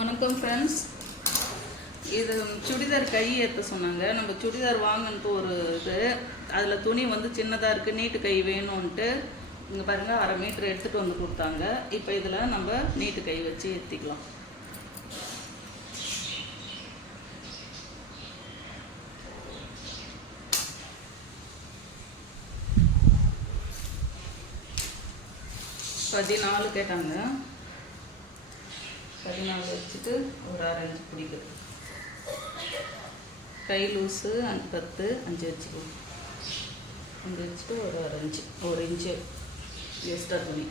வணக்கம் ஃப்ரெண்ட்ஸ். இது சுடிதார் கை ஏற்ற சொன்னாங்க. நம்ம சுடிதார் வாங்கினது ஒரு இது, அதில் துணி வந்து சின்னதாக இருக்குது, நீட்டு கை வேணும்ன்ட்டு இங்கே பாருங்கள் 1/2 மீட்டர் எடுத்துகிட்டு வந்து கொடுத்தாங்க. இப்போ இதில் நம்ம நீட்டு கை வச்சு ஏற்றிக்கலாம். பதினாலு கேட்டாங்க. 14 வச்சுட்டு ஒரு 1/2 இன்ச்சு பிடிக்குது. கை லூஸு 10, 5 வச்சுக்கோ. 5 வச்சுட்டு ஒரு 1/2 இன்ச்சு, 1 இன்ச்சு எக்ஸ்ட்ரா துணி.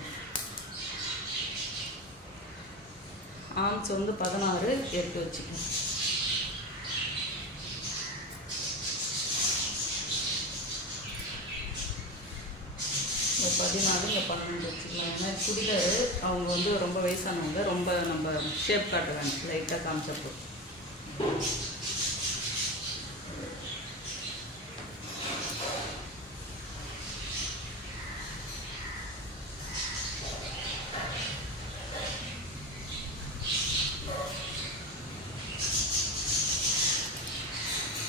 ஆம்ஸ் வந்து 16 எடுத்து வச்சுக்கோ. இந்த 14 இந்த 12 வச்சுக்கலாம். ஏன்னா சுடிதார் அவங்க வந்து ரொம்ப வயசானவங்க, ரொம்ப நம்ம ஷேப் காட்டுறாங்க, லைட்டாக காமிச்சப்போ.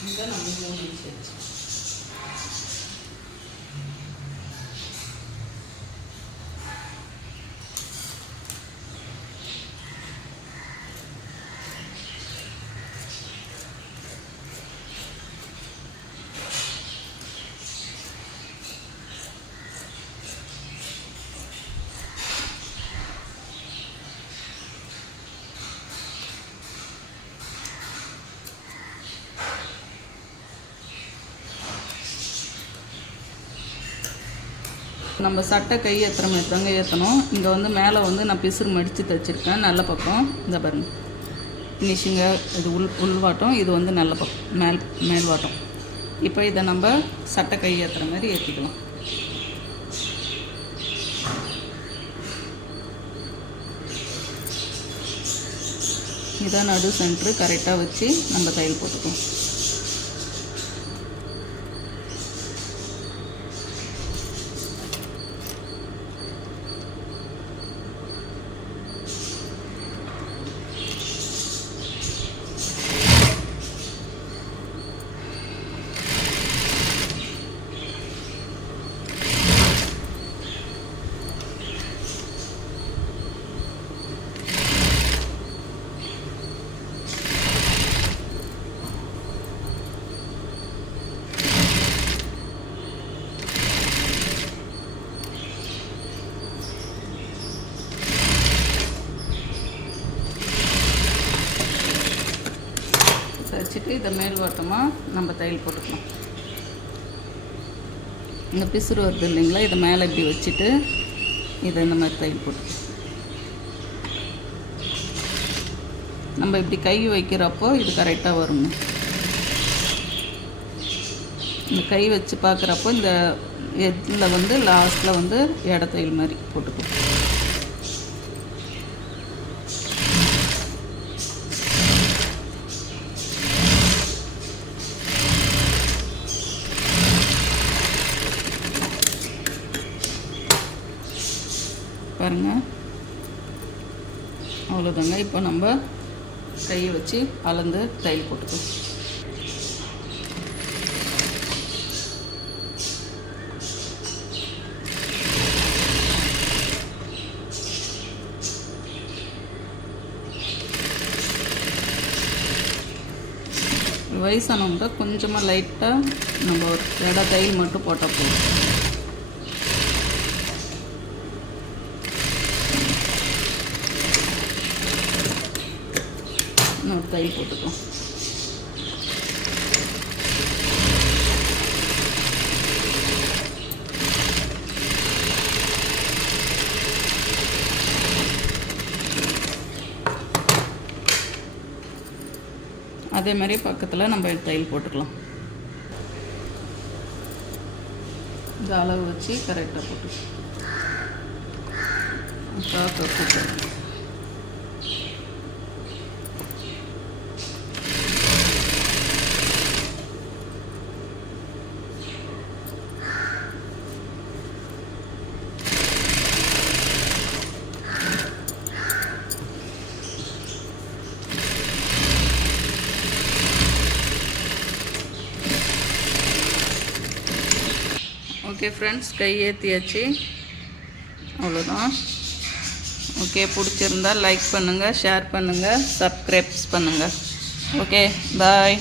இங்கே நம்ம 3 இன்ச்சு வச்சு நம்ம சட்டை கை ஏற்றுற மாதிரி தாங்க ஏற்றணும். இங்கே வந்து மேலே வந்து நான் பிசுறு மடித்து தைச்சிருக்கேன். நல்ல பக்கம் இந்த பாருங்க, ஃபினிஷிங்காக இது உள்வாட்டம், இது வந்து நல்ல பக்கம் மேல்வாட்டம். இப்போ இதை நம்ம சட்டை கை ஏற்றுற மாதிரி ஏற்றிக்கலாம். இதான் நடு சென்ட்ரு கரெக்டாக வச்சு நம்ம தையல் போட்டுக்கலாம். வச்சுட்டு இதை மேல்வாட்டமாக நம்ம தையல் போட்டுக்கலாம். இந்த பிசுறு வருது இல்லைங்களா, இதை மேலே இப்படி வச்சுட்டு இதை இந்த மாதிரி தையல் போட்டு நம்ம இப்படி கை வைக்கிறப்போ இது கரெக்டாக வருங்க. இந்த கை வச்சு பார்க்குறப்போ இந்த இதில் வந்து லாஸ்ட்டில் வந்து எடை தையல் மாதிரி போட்டுக்கலாம். பாருங்கள், அவ்வளோதாங்க. இப்போ நம்ம கையை வச்சு அளந்து தையல் போட்டுக்கலாம். வயசானவங்க கொஞ்சமாக லைட்டாக நம்ம ஒரு எடை தையல் மட்டும் போட்டால் போதும். இன்னொரு தையல் போட்டுக்கலாம். அதே மாதிரி பக்கத்தில் நம்ம தையல் போட்டுக்கலாம். இந்த அளவு வச்சு கரெக்டாக போட்டுக்கலாம். ஓகே ஃப்ரெண்ட்ஸ், கை ஏற்றியாச்சு, அவ்வளோதான். ஓகே, பிடிச்சிருந்தால் லைக் பண்ணுங்கள், ஷேர் பண்ணுங்கள், சப்ஸ்கிரைப்ஸ் பண்ணுங்கள். ஓகே, பாய்.